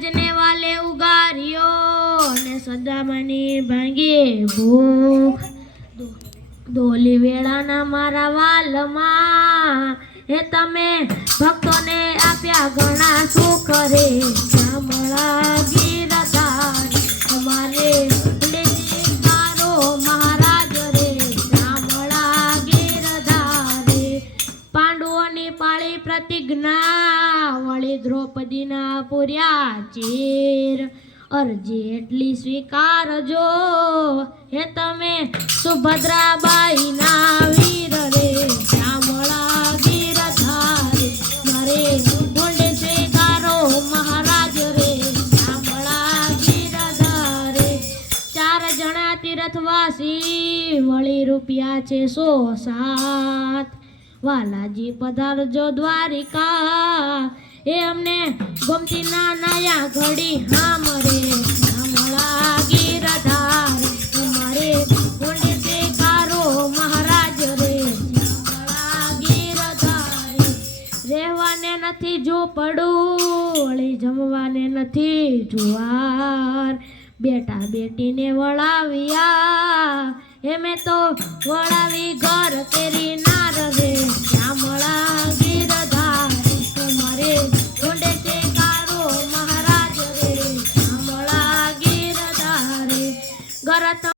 ગજને વાલે ઉગાર્યો ને સદામની ભાંગે ભૂખ. ડોલી વેળાના મારા વાલમાં. એ તમે ભક્તોને આપ્યા ઘણા શું કરે પ્રતિજ્ઞા વળી દ્રૌપદીના પૂર્યા ચીર. અરજી એટલી સ્વીકારજો હે તમે સુભદ્રાબાઈના વીર રે. શ્યામળા મારે મુંડે સ્વીકારો મહારાજ રે. શ્યામળા ચાર જણા તીર્થવાસી વળી રૂપિયા છે સો સાત. વાલાજી પધારજો દ્વારિકા. એ અમને ગમતી ના ઘડી હા મરે ગીરધાર અમારે કોંડે તે કારો મહારાજ ગીરધાર રહેવાને નથી જો વળી જમવાને નથી જુવાર. બેટા બેટીને વળાવ્યા. એમે તો વળાવી ઘર કેરી